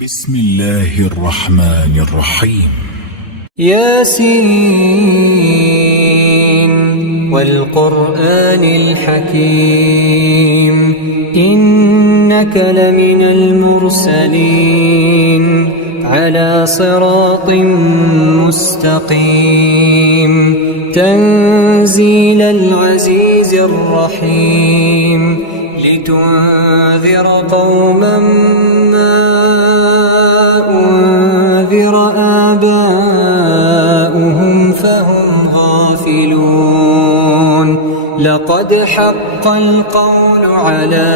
بسم الله الرحمن الرحيم. ياسين والقرآن الحكيم إنك لمن المرسلين على صراط مستقيم تنزيل العزيز الرحيم لتنذر قوما ما أنذر آباؤهم فهم غافلون لقد حق القول على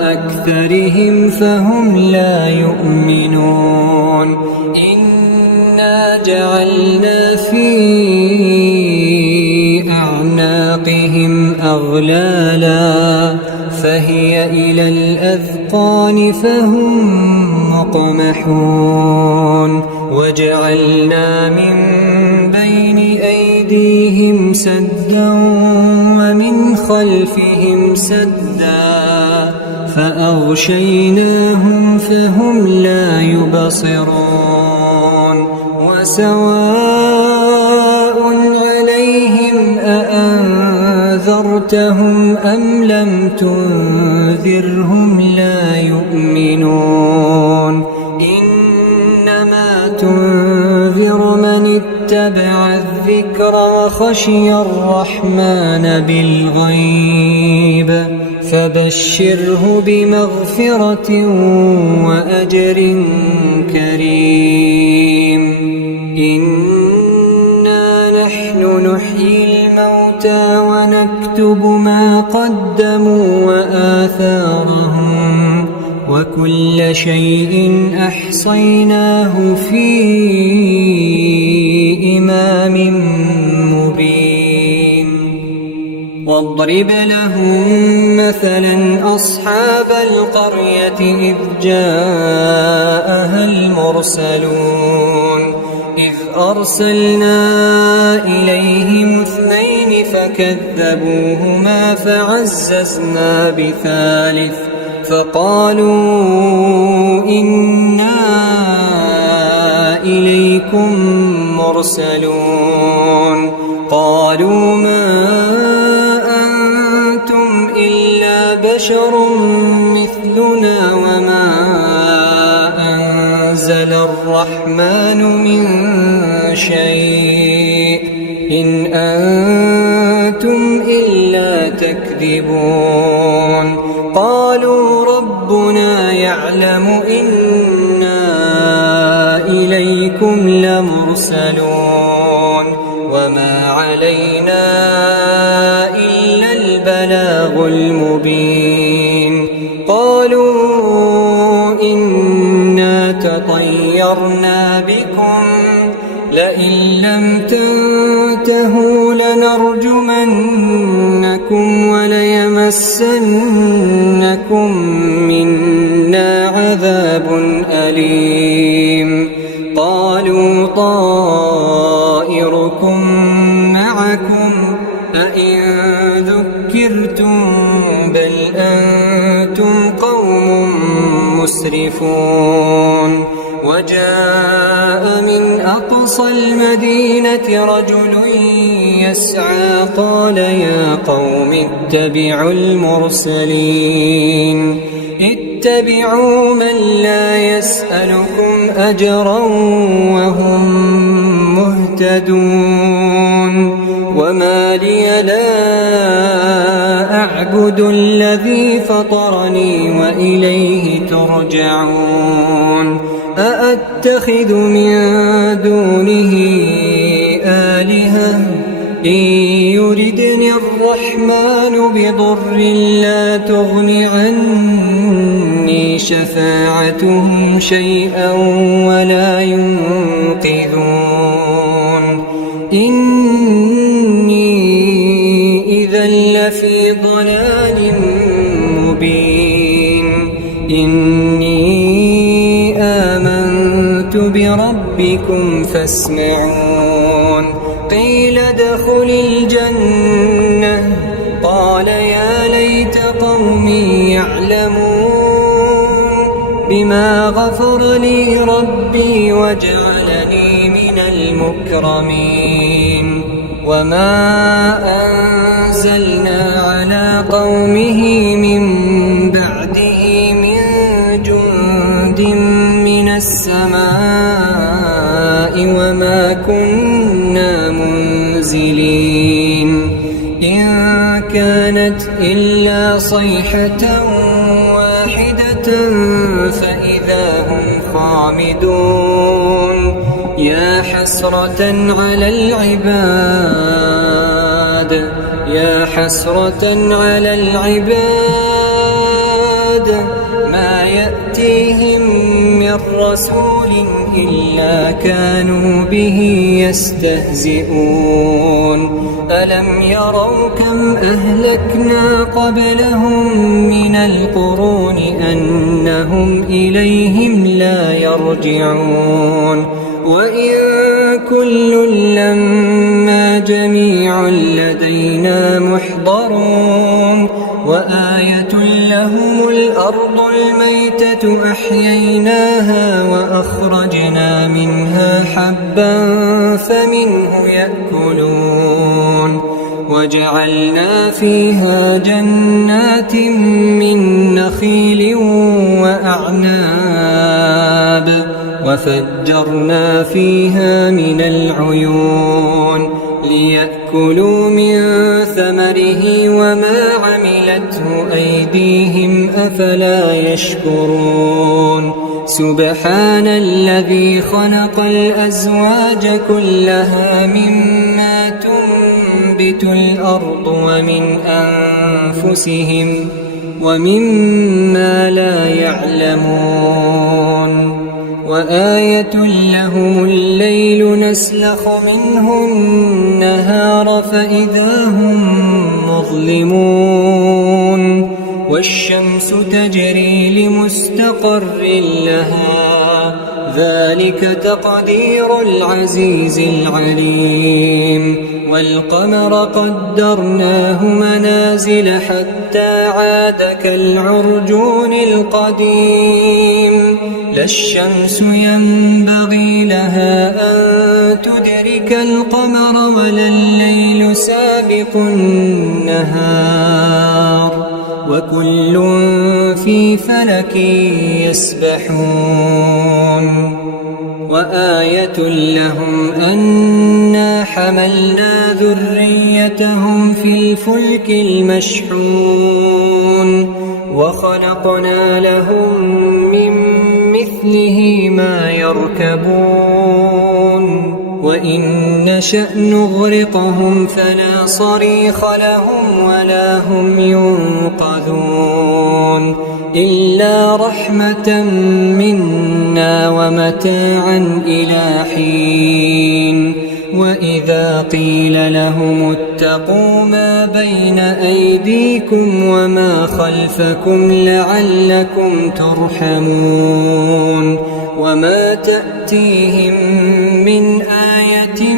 أكثرهم فهم لا يؤمنون إنا جعلنا في أعناقهم أغلالا فهي إلى الأذقان فهم مقمحون وجعلنا من بين أيديهم سدا ومن خلفهم سدا فأغشيناهم فهم لا يبصرون وسواء عليهم أأنذرتهم أم لم تنذرهم لا يؤمنون إنما تنذر من اتبع الذكر وخشي الرحمن بالغيب فبشره بمغفرة وأجر كريم إنا نحن نحيي الموتى ونكتب ما قدموا وآثارهم وكل شيء أحصيناه في إمام مبين واضرب لهم مثلا أصحاب القرية إذ جاءها المرسلون إذ أرسلنا إليهم 2 فكذبوهما فعززنا بثالث فقالوا إنا إليكم مرسلون قالوا ما أنتم إلا بشر مثلنا وما أنزل الرحمن من شيء إن أنتم إلا تكذبون قالوا ربنا يعلم إنا إليكم لمرسلون وما علينا إلا البلاغ المبين قالوا إنا تطيرنا بكم لئن لم تنتهوا لنرجمنكم وليمسنكم منا عذاب أليم قالوا طائركم معكم أئن ذكرتم بل أنتم قوم مسرفون وجاء من أقصى المدينة رجل يسعى قال يا قوم اتبعوا المرسلين اتبعوا من لا يسألكم أجرا وهم مهتدون وما لي لا أعبد الذي فطرني وإليه ترجعون أأتخذ من دونه آلهة إن يردني الرحمن بضر لا تغن عني شفاعتهم شيئا ولا ينقذون إني إذا لفي ضلال مبين إني آمنت بربكم فاسمعون قيل ادخل الجنة قال يا ليت قومي يعلمون بما غفر لي ربي وجعلني من المكرمين. وما أنزلنا على قومه من بعده من جند من السماء وما كنا منزلين. إن كانت إلا صيحة واحدة فإذا هم خامدون. يا حسرة على العباد، يا حسرة على العباد، ما يأتيهم من رسول إلا كانوا به يستهزئون. ألم يروا كم أهلكنا قبلهم من القرون أنهم إليهم لا يرجعون. وإن كل لما جميع لدينا محضرون. وآية لهم الأرض الميتة أحييناها وأخرجنا منها حبا فمنه يأكلون. وجعلنا فيها جنات من نخيل وأعناب وفجرنا فيها من العيون ليأكلوا من ثمره وما عملته أيديهم أفلا يشكرون. سبحان الذي خلق الأزواج كلها مما تنبت الأرض ومن أنفسهم ومما لا يعلمون. وآية لهم الليل نسلخ منه النهار فإذا هم مظلمون. والشمس تجري لمستقر لها ذلك تقدير العزيز العليم. والقمر قدرناه منازل حتى عاد كالعرجون القديم. لا الشمس ينبغي لها أن تدرك القمر ولا الليل سابق النهار وكل في فلك يسبحون. وآية لهم أنا حملنا ذريتهم في الفلك المشحون وخلقنا لهم من مثله ما يركبون. وإن نشأ نغرقهم فلا صريخ لهم ولا هم ينقذون إلا رحمة منا ومتاعا إلى حين. وإذا قيل لهم اتقوا ما بين أيديكم وما خلفكم لعلكم ترحمون. وما تأتيهم من آية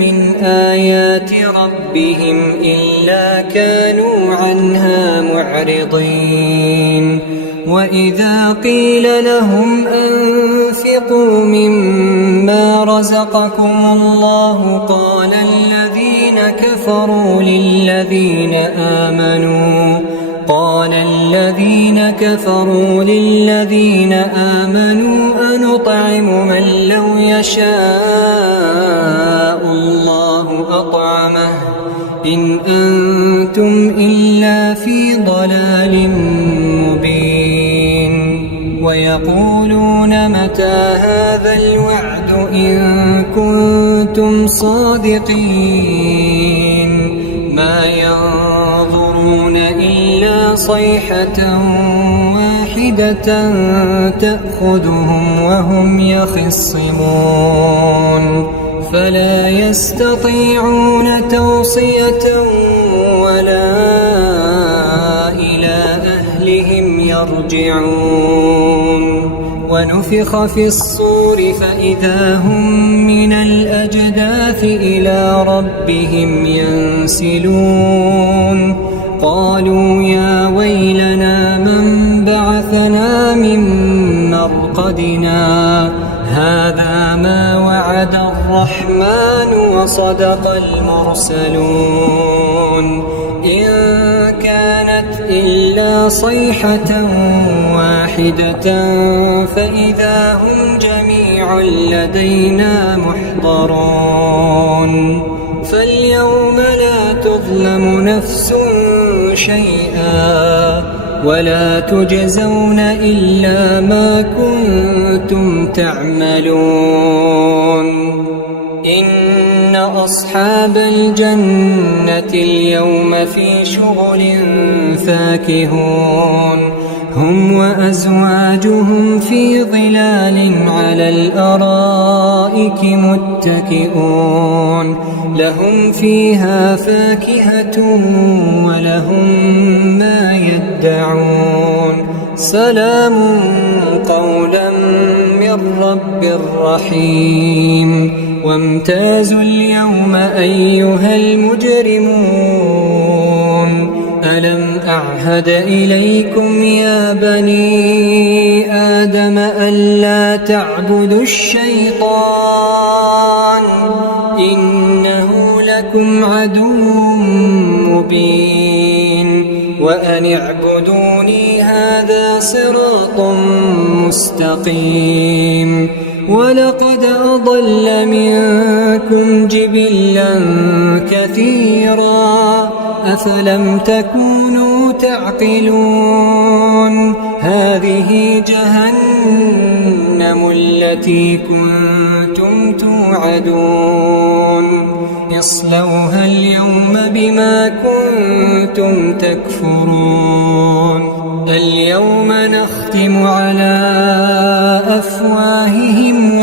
من آيات ربهم إلا كانوا عنها معرضين. وإذا قيل لهم أنفقوا مما رزقكم الله قال الذين كفروا للذين آمنوا أنطعم من لو يشاء الله أطعمه إن أنتم إلا في ضلال مبين. ويقولون متى هذا الوعد إن كنتم صادقين. ما ينظرون إلا صيحة واحدة تأخذهم وهم يخصمون فلا يستطيعون توصية ولا إلى أهلهم يرجعون. ونفخ في الصور فإذا هم من الأجداث إلى ربهم ينسلون. قالوا يا ويلنا من بعثنا من مرقدنا هذا ما وعد الرحمن وصدق المرسلون إن كانت إلا صيحة واحدة فإذا هم جميع لدينا محضرون فاليوم لا تظلم نفس شيئا ولا تجزون إلا ما كنتم تعملون إن أصحاب الجنة اليوم في شغل فاكهون هم وأزواجهم في ظلال على الأرائك متكئون لهم فيها فاكهة ولهم ما يدعون سلام قولا من رب رحيم وامتازوا اليوم أيها المجرمون ألم أعهد إليكم يا بني آدم ألا تعبدوا الشيطان إنه لكم عدو مبين وأن اعبدوني هذا صراط مستقيم ولقد أضل منكم جبلا كثيرا أفلم تكونوا تعقلون هذه جهنم التي كنتم توعدون اصلوها اليوم بما كنتم تكفرون اليوم نختم على أفواههم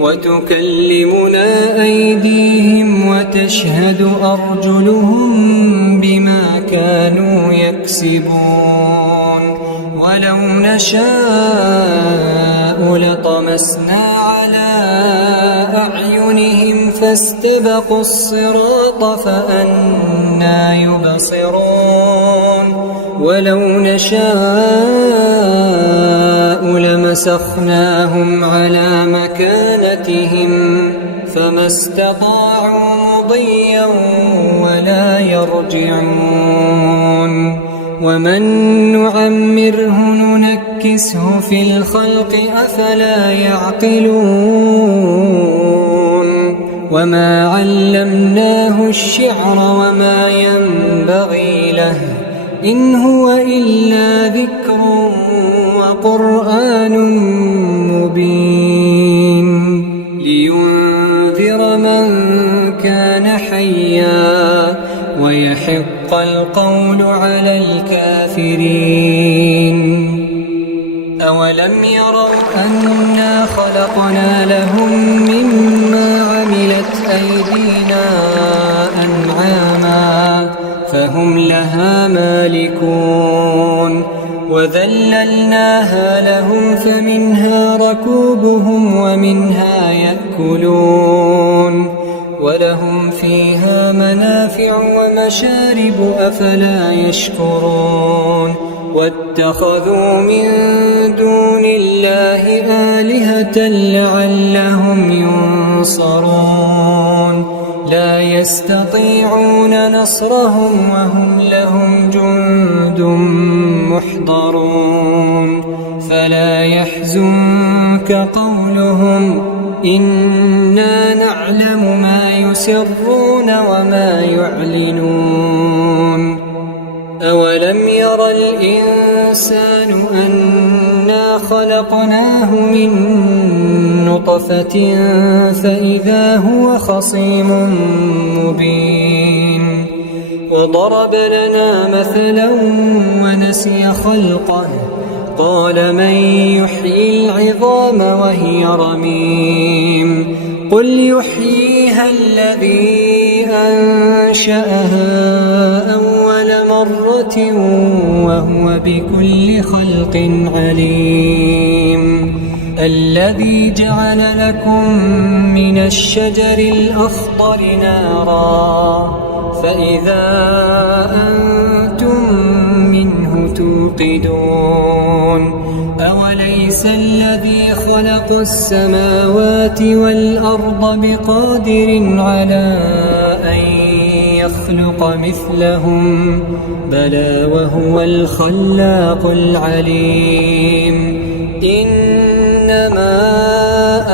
وتكلمنا أيديهم وتشهد أرجلهم بما كانوا يكسبون ولو نشاء لطمسنا على أعينهم فاستبقوا الصراط فأنى يبصرون ولو نشاء لمسخناهم على مكانتهم فما استطاعوا مضيا ولا يرجعون ومن نعمره ننكسه في الخلق أفلا يعقلون وما علمناه الشعر وما ينبغي له إن هو إلا ذكر وقرآن مبين لينذر من كان حيا ويحق القول على الكافرين أولم يروا أنا خلقنا لهم مما عملت أيدينا أنعاما فهم لها مالكون وذللناها لهم فمنها ركوبهم ومنها يأكلون ولهم فيها منافع ومشارب أفلا يشكرون واتخذوا من دون الله آلهة لعلهم ينصرون لا يستطيعون نصرهم وهم لهم جند محضرون فلا يحزنك قولهم إنا نعلم ما يسرون وما يعلنون أولم ير الإنسان أنا خلقناه من نطفة فإذا هو خصيم مبين وضرب لنا مثلا ونسي خلقه قال من يحيي العظام وهي رميم قل يحييها الذي أنشأها أول مرة وهو بكل خلق عليم الذي جعل لكم من الشجر الأخضر نارا فإذا أنتم منه توقدون يوقدون أوليس الذي خلق السماوات والأرض بقادر على أن يخلق مثلهم بلى وهو الخلاق العليم إنما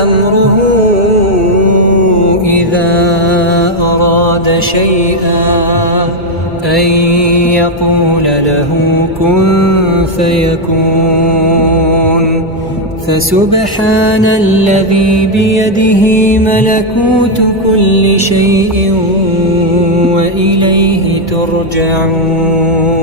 أمره إذا أراد شيئا أن يقول له كن فيكون فسبحان الذي بيده ملكوت كل شيء وإليه ترجعون